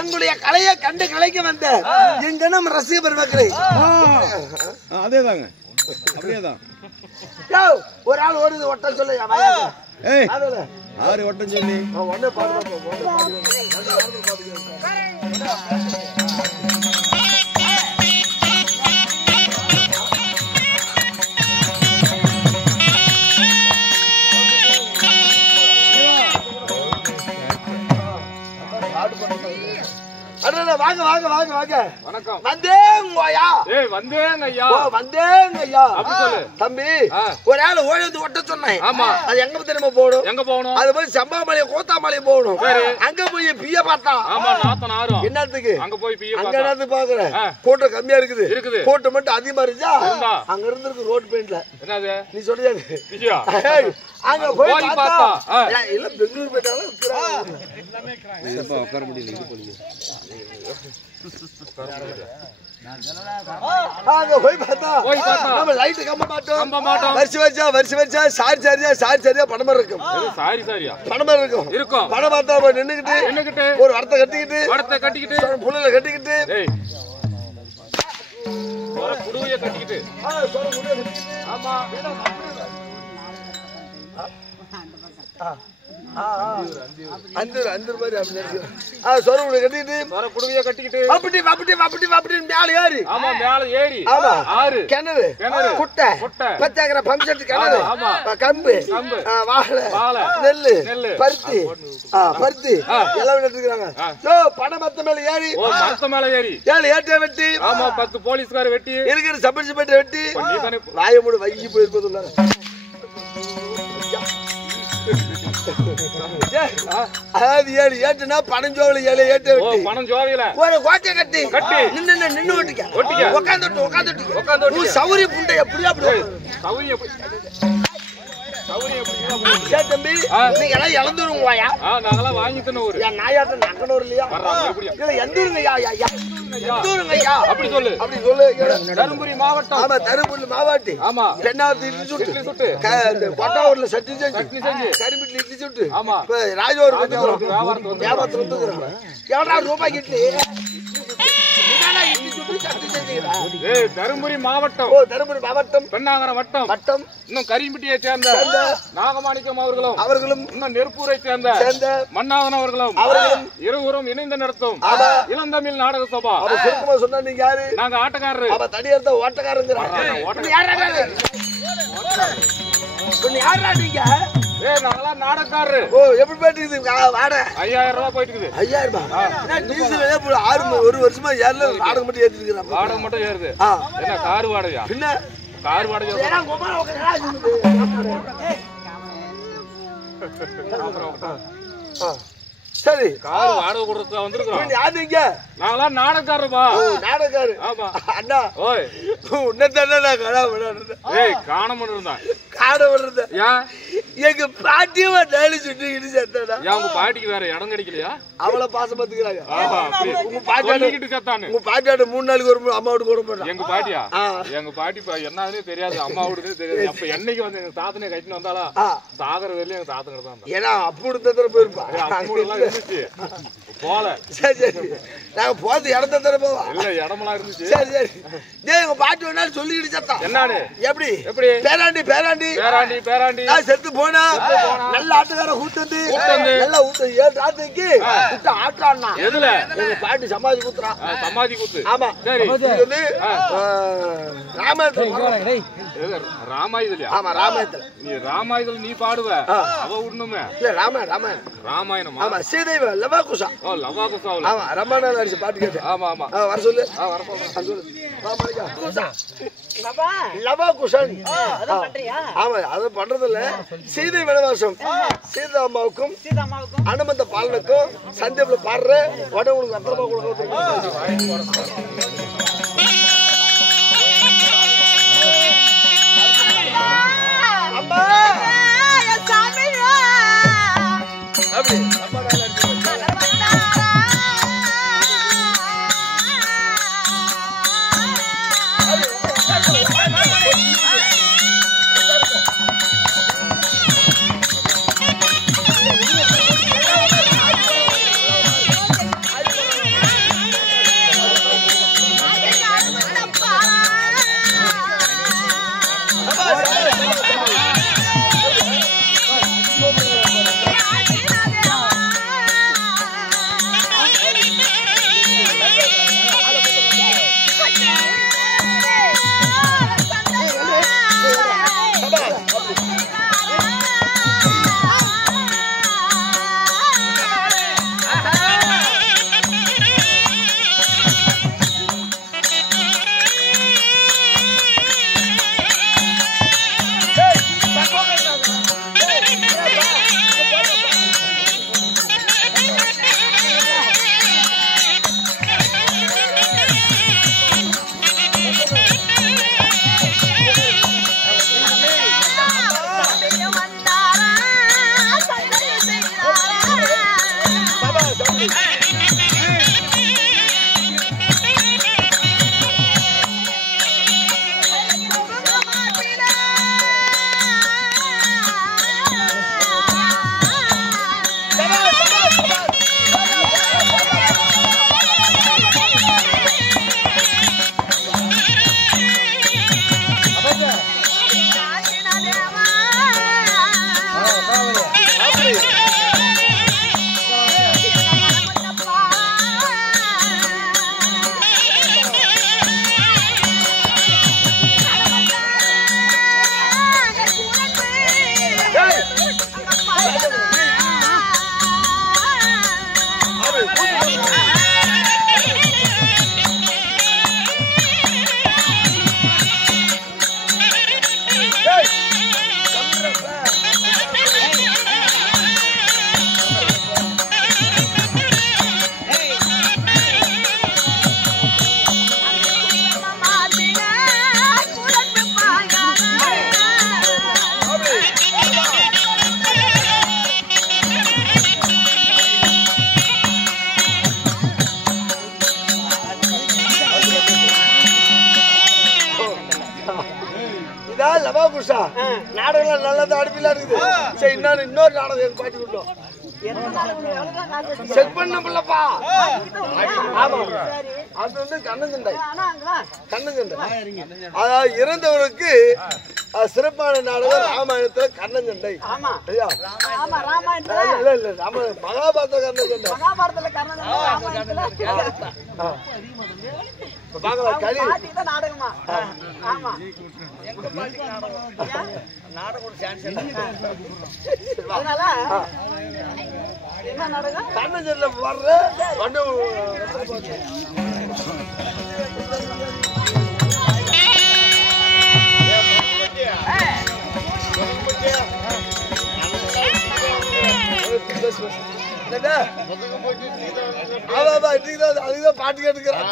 எங்களுடைய கலையை கண்டு கலைக்கு வந்த எங்க நம்ம ரசிக பெருமக்களே அதேதாங்க அப்படியேதான் ஒரு ஆள் ஓடுது ஒட்ட சொல்லு ஆறு ஒட்டம் சொல்லி ஒண்ணு பாடுறோம் வாங்க வாங்க வாங்க வாங்க வணக்கம் வந்தேங்கய்யா வந்தேங்கய்யா வந்தேங்கய்யா அப்படி சொல்லு தம்பி ஒரு ஆள் ஓடி வந்து ஒட்ட சொன்னேன் ஆமா அது எங்க தெரியுமா போகணும் எங்க போகணும் அது போய் சம்பாமலை கோத்தாமலை போகணும் அங்க போய் பிய பார்த்தா ஆமா நாத்தம் ஆறும் என்னத்துக்கு அங்க போய் பிய அங்க என்னது பாக்குறேன் கூட்டம் கம்மியா இருக்குது கூட்டம் மட்டும் அதிகமா இருந்துச்சா அங்க இருந்திருக்கு ரோட் பெயிண்ட்ல என்னது நீ சொல்லியா அங்க போய் பார்த்தா இல்ல பெங்களூர் போயிட்டாலும் உட்கார முடியல இது போலீங்க அங்க போய் பார்த்தா நம்ம லைட் கம்ப மாட்டோம் வருஷ வருஷம் சாரி சரியா பணமரம் இருக்கும் பணமரம் இருக்கும் பணம் பார்த்தா நின்னுக்கிட்டு ஒரு வரத்தை கட்டிக்கிட்டு புள்ளையில கட்டிக்கிட்டு புடுவைய கட்டிக்கிட்டு ஆமா அஞ்சு மாதிரி கட்டிக்கிட்டு மேல ஏறி ஆறு கிணறு குட்டை பச்சாக்கிற பம்செட் கிணறு கம்பு வாழை நெல்லு பருத்தி எல்லாம் நட்டுருக்காங்க பணம் மத்த மேல ஏறி ஏற்ற வெட்டி 10 போலீஸ்கார வெட்டி இருக்கிற சபரிசி பேட்டை வெட்டி வாயமூடு வைகி போயிருப்பது ஏட்டுனா பனஞ்சோவில ஏற்ற ஒரு கோட்டை கட்டி நின்னு உட்காந்துட்டு சௌரிய புண்டை எப்படியா தம்பி நீங்க எல்லாம் இழந்துருவாயா நாங்கெல்லாம் வாங்கி நாயாட்ட நக்கனூர் இல்லையா எந்தூருங்கய்யா அப்படி சொல்லு தருமபுரி மாவட்டம் ஆமா தருமபுரி மாவட்டி ஆமா தென்னாவூர் இட்லி சுட்டு கொட்டாவூர்ல சட்னி செஞ்சு கரும்பிட்ல இட்லி சுட்டு ராஜோர் வியாபாரத்துல வந்துக்கிறாங்க எவ்வளோ ரூபாய்க்கு இட்லி தருமபுரி மாவட்டம் தருமபுரி மாவட்டம் பெண்ணாகரம் வட்டம் இன்னும் கரிம்பட்டியை சேர்ந்த நாகமாணிக்கம் அவர்களும் இன்னும் நெருப்பூரை சேர்ந்த மன்னாதன் அவர்களும் இருவரும் இணைந்து நடத்தும் இளந்தமிழ் நாடக சபா. சொன்னா நீங்க யாரு? நாங்க ஆட்டக்காரரு. தனியார்த்த ஓட்டக்காரங்க. நாங்களாம் நாடகக்காரரு. எப்படி போயிட்டு இருக்குது? 5000 ரூபாய் போயிட்டு இருக்குது. 5000 ஒரு வருஷமா ஏறல. நாடகம் மட்டும் ஏறிட்டு இருக்கிறான். நாடகம் மட்டும் ஏறுது. என்ன கார் வாடகையா? பின்ன கார் வாடகை. சரி, கார் வாடகை கொடுத்து வந்திருக்கோம். யாருங்க? நாங்களாம் நாடகக்காரருப்பா. நாடகக்காரு. ஆமா அண்ணா. ஓய் உன்னதானே காண முடியிருந்தான். காண விடுறது எங்க பாட்டியும் டேலி சுட்டிக்கிட்டு சேர்த்தாடா. உங்க பாட்டிக்கு வேற இடம் கிடைக்கலையா? அவளை பாசம் பாத்துக்கிறாங்க. உங்க பாட்டியாடு 3 நாளைக்கு ஒரு அம்மா வீட்டு கூட போறான். எங்க பாட்டியா? எங்க பாட்டி என்னதுன்னு தெரியாது, அம்மா வீட்டுன்னு தெரியாது. அப்ப என்னைக்கு வந்து எங்க தாத்தனை கட்டின்னு வந்தாலா சாகர வரலையும் எங்க தாத்தங்க தான். ஏன்னா அப்படி தர போயிருப்பா. எல்லாம் இருந்துச்சு போல. சரி சரி, நாங்க போறது இடம் தர போவா. இல்ல இடமெல்லாம் இருந்துச்சு. சரி சரி, எங்க பாட்டி வேணாலும் சொல்லிக்கிட்டு சத்தா. என்னன்னு? எப்படி எப்படி? பேராண்டி பேராண்டி பேராண்டி பேராண்டி நான் செத்து போனா நல்ல ஆட்டுக்கார கூட்டந்து நல்ல ஊத்து 7 ராத்திரிக்கு விட்டு ஆட்டானா. எதுல? எங்க பாட்டி சமாதி கூத்துறா. சமாதி கூத்து. ஆமா சரி. இது வந்து ராமாயுதம். ஆமா ராமாயுதம். நீ ராமாயுதம் நீ பாடுவ, அவ உண்ணுமே. இல்ல ராமாயணம் ராமாயணம். ஆமா சீதை லவாகுஷா. ஓ லவாகுஷா. ஆமா ரமணா அடிச்ச பாட்டு கேட்டு. ஆமா ஆமா வர சொல்லு. வர சொல்லு. லவாகுஷன். ஆமா அது பண்றது இல்ல. சீதை வனவாசம் சீதா அம்மாவுக்கும் அனுமந்த பாலனுக்கும் சந்தியப்ல பாடுற உடனே உங்களுக்கு அப்புறமா கொடுக்க. அம்மா அப்படி அம்மா நாடகம் நல்லதா அடுப்பில இருக்குது. சரி இன்னொரு நாடகம் எங்க பாட்டி விட்டோம் செக் பண்ணப்பா. ஆமா அது வந்து கண்ணஞ்சண்டை. கண்ணஞ்சண்டை அதாவது இறந்தவருக்கு சிறப்பான நாடகம் ராமாயணத்துல கண்ணஞ்சண்டை. ஐயா இல்ல இல்ல மகாபாரத கண்ணஞ்சண்டை பாக்கலாம் களி நாடகமா. ஆமா நாடகம் அதனால என்ன நாடகம் கண்ணஞ்சல்ல வர்ற வந்து அதுதான் பாட்டு கேட்டுக்கிறான்.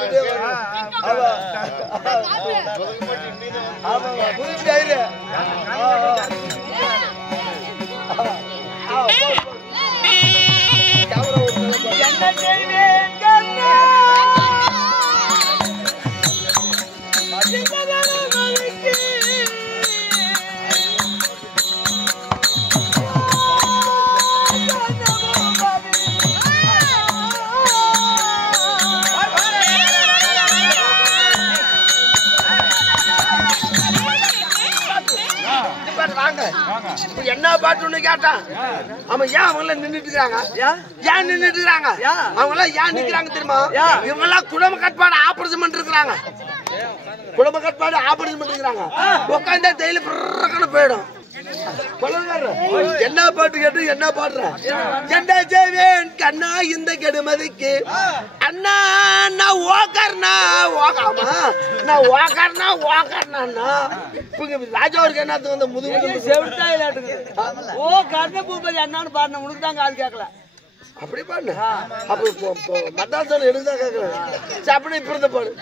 என்ன பாட்டுன்னு கேட்டான். அவன் ஏன் அவங்க நின்றுட்டு இருக்காங்க? ஏன் நின்றுட்டு இருக்காங்க? அவங்க எல்லாம் ஏன் நிக்கிறாங்க தெரியுமா? இவங்க எல்லாம் குடும்ப கட்டுப்பாடு ஆபரேஷன் பண்ணிட்டு இருக்காங்க. குடும்ப கட்டுப்பாடு ஆபரேஷன் பண்ணிட்டு இருக்காங்க. உட்காந்தா டெய்லி போயிடும். என்ன பாட்டு கேட்டு என்ன பாடுற? என்ன செய்வேன் கண்ணா இந்த கெடுமதிக்கு அண்ணா நான் ஓக்கர்னா ஓக்காமா நான் ஓக்கர்னா ஓக்கர்னா ராஜாவுக்கு என்னத்துக்கு வந்து முதுகு செவிட்டாயிலாட்டுக்கு ஓ கண்ண பூபதி அண்ணான்னு பாடின உனக்கு தான் கால் கேட்கல. அப்படி பாடு. அப்ப மத்தாசன் எனக்கு தான் கேட்கல. அப்படி இப்ப இருந்த பாடு.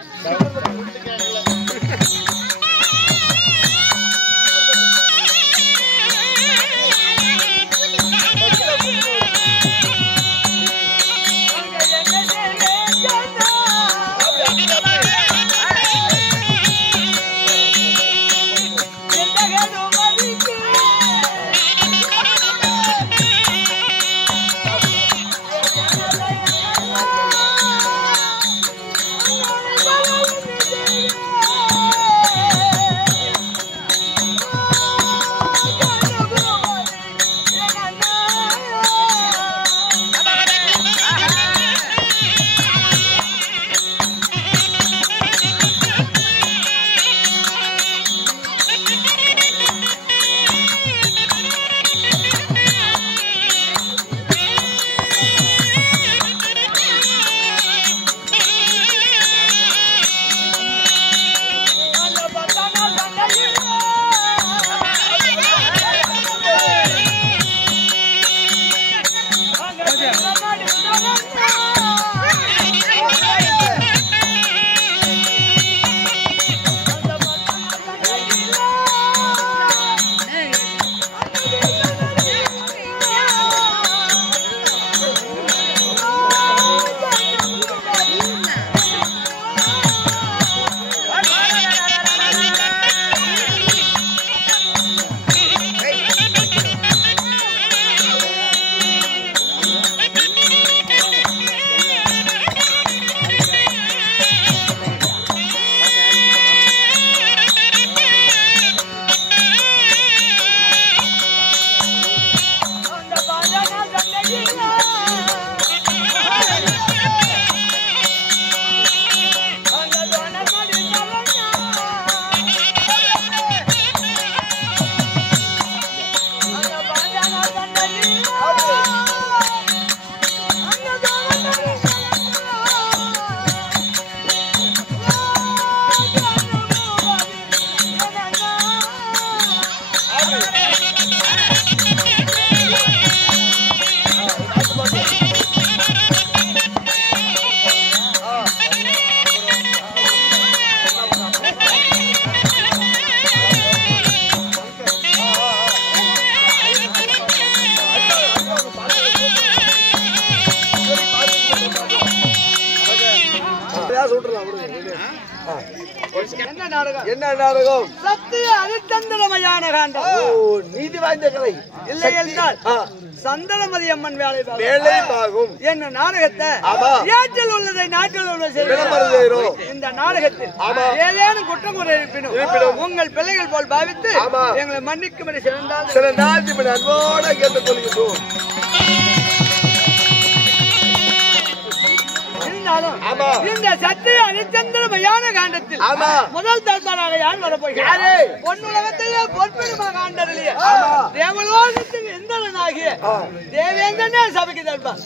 என்ன நாடகம்? என்ன நாடகம்? சத்திய ஹரிச்சந்திரமயான காண்டம். நீதி வாய்ந்த கலை. இல்லை என்றால் சந்தனமதி அம்மன் வேலை பாகும் என்ன நாடகத்தை ஏற்றில் உள்ளதை நாட்டில் உள்ள செய்கிறோம். இந்த நாடகத்தில் ஏதேனும் குற்றம் குறை இருப்பினும் உங்கள் பிள்ளைகள் போல் பாவித்து எங்களை மன்னிக்கும்படி சில நாள் அன்போட கேட்டுக் கொள்கிறோம். இந்த சத்திய ஹரிச்சந்திரமயான காண்டத்தில் முதல் தர்மராக யார் வரப்போகிறார்? பொன்னுலகத்தையே பொற்பெருமா காண்டறிய தேவலோகத்துக்கு இந்திரனாகிய தேவேந்திரனே சபைக்கு தர்மம்.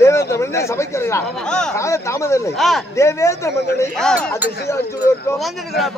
தேவேந்திர மன்னனை சபைக்கு தாமதம் இல்லை. தேவேந்திர மன்னனை அது வந்துருக்கிறார்.